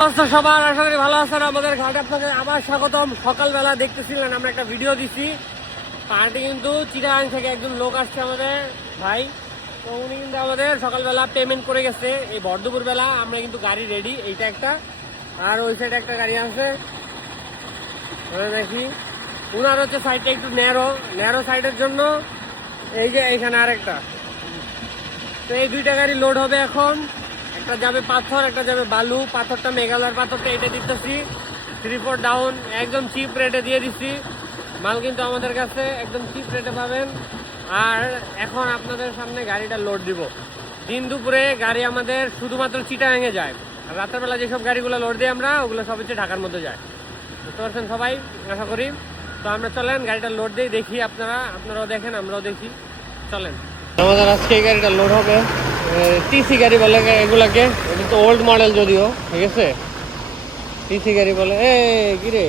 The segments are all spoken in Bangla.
সবার আশা করি ভালো আছেন। আমাদের ঘাটে আপনাদের আবার স্বাগতম। সকালবেলা দেখতেছিলেন আমরা একটা ভিডিও দিছি, পার্টি কিন্তু চিটাগাং থেকে একজন লোক আসছে আমাদের ভাই, তো উনি কিন্তু আমাদের সকালবেলা পেমেন্ট করে গেছে। এই ভরদুপুর বেলা আমরা কিন্তু গাড়ি রেডি, এইটা একটা আর ওই সাইডে একটা গাড়ি আছে দেখি। উনার হচ্ছে সাইডটা একটু ন্যারো সাইডের জন্য এই যে এইখানে আরেকটা, তো এই দুইটা গাড়ি লোড হবে এখন। একটা যাবে পাথর, একটা যাবে বালু। পাথরটা মেঘালয়ের পাথরটা এটা দিতেছি 3-4 ডাউন, একদম চিপ রেটে দিয়ে দিচ্ছি। মাল কিন্তু আমাদের কাছে একদম চিপ রেটে পাবেন। আর এখন আপনাদের সামনে গাড়িটা লোড দিব। দিন দুপুরে গাড়ি আমাদের শুধুমাত্র চিটাগাংয়ে যায়, আর রাতের বেলা যেসব গাড়িগুলো লোড দিই আমরা, ওগুলো সব হচ্ছে ঢাকার মধ্যে যায়। বুঝতে পারছেন সবাই আশা করি। তো আমরা চলেন গাড়িটা লোড দিই, দেখি আপনারাও দেখেন আমরাও দেখি। চলেন, আমাদের আজকে এই গাড়িটা লোড হবে। টিসি গাড়ি বলে এগুলাকে, এটা তো ওল্ড মডেল যদিও, ঠিক আছে। টিসি গাড়ি বলে। কিরে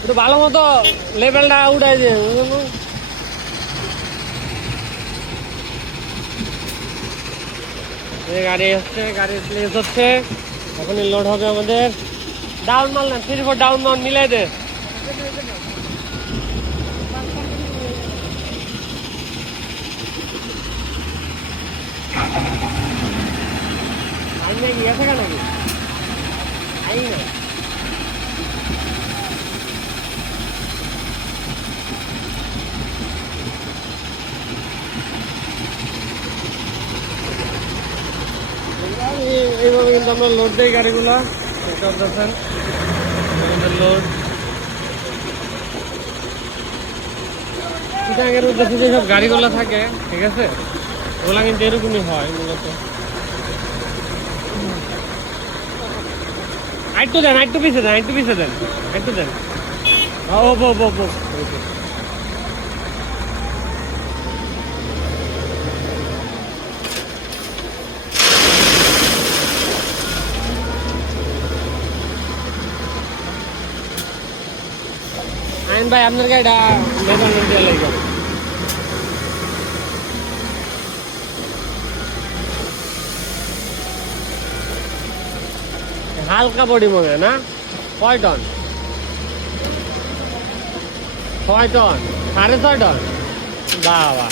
একটু ভালো মতো লেভেলটা উঠাই দিয়ে গাড়ি হচ্ছে, গাড়ির প্লেস হচ্ছে, এখনই লোড হবে আমাদের। ডাউন মাল না, 3-4 ডাউন মাল মিলাই দে। আইন নাকি গেছে কেন নাকি আইন না। এইভাবে কিন্তু আমরা লোড দিই গাড়িগুলো, দেখছেন আমাদের লোড। চিটাগাংয়ের উদ্দেশ্যে যেসব গাড়িগুলো থাকে, ঠিক আছে, ওগুলা কিন্তু এরকমই হয় মূলত। আরেকটু দেন, আরেকটু পিছিয়ে দেন, একটু পিছিয়ে দেন, একটু দেন। আইন ভাই আপনার গাড়িটা মেজারমেন্ট দিয়ে লাগবে। হালকা বডি মনে হয় না? 6 টন, 6 টন, 6.5 টন। বাহ বাহ,